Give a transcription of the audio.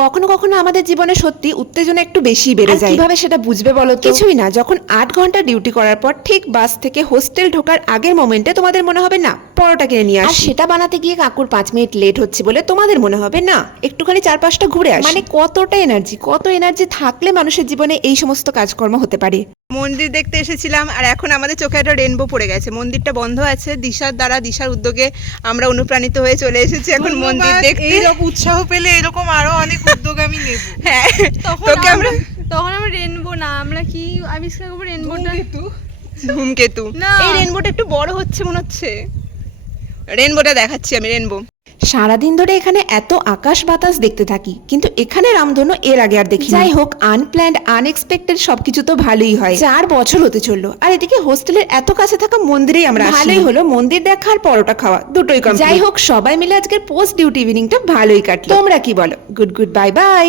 কখনো কখনো আমাদের জীবনে সত্যি উত্তেজনা একটু বেশি বেড়ে যায়। কিভাবে সেটা বুঝবে বলো তো? কিছুই না, যখন 8 ঘন্টা ডিউটি করার পর ঠিক বাস থেকে হোস্টেল ঢোকার আগের মোমেন্টে তোমাদের মনে হবে না পরোটা কিনে নিয়ে আসি, আর সেটা বানাতে গিয়ে কাকুর 5 মিনিট লেট হচ্ছে বলে তোমাদের মনে হবে না একটুখানি 4-5টা ঘুরে আসি। মানে কত এনার্জি থাকলে মানুষের জীবনে এই সমস্ত কাজকর্ম হতে পারে। মন্দির দেখতে এসেছিলাম, আর এখন আমাদের চোখে একটা রেনবো পড়ে গেছে। মন্দিরটা বন্ধ আছে, দিশার উদ্যোগে আমরা অনুপ্রাণিত হয়ে চলে এসেছি এখন মন্দির দেখতে। এইরকম উৎসাহ পেলে এরকম আরো অনেক উদ্যোগ আমি নেব। হ্যাঁ, তোকে আমরা তখন আমরা রেনবো না, আমরা কি আবিষ্কার করবো? রেনবোটা ধূমকেতু। না। এই রেনবোটা একটু বড় হচ্ছে মনে হচ্ছে। রেনবোটা দেখাচ্ছি আমি, রেনবো। সারাদিন ধরে এখানে এত আকাশ বাতাস দেখতে থাকি, কিন্তু এখানে রামধনু এর আগে আর দেখি। যাই হোক, আনপ্ল্যান্ড আনএক্সপেক্টেড সবকিছু তো ভালোই হয়। 4 বছর হতে চললো, আর এদিকে হোস্টেলের এত কাছে থাকা মন্দিরেই আমরা ভালোই হলো, মন্দির দেখা আর পরোটা খাওয়া দুটোই কম। যাই হোক, সবাই মিলে আজকের পোস্ট ডিউটি ইভিনিংটা ভালোই কাটলো। তোমরা কি বলো? Good bye bye.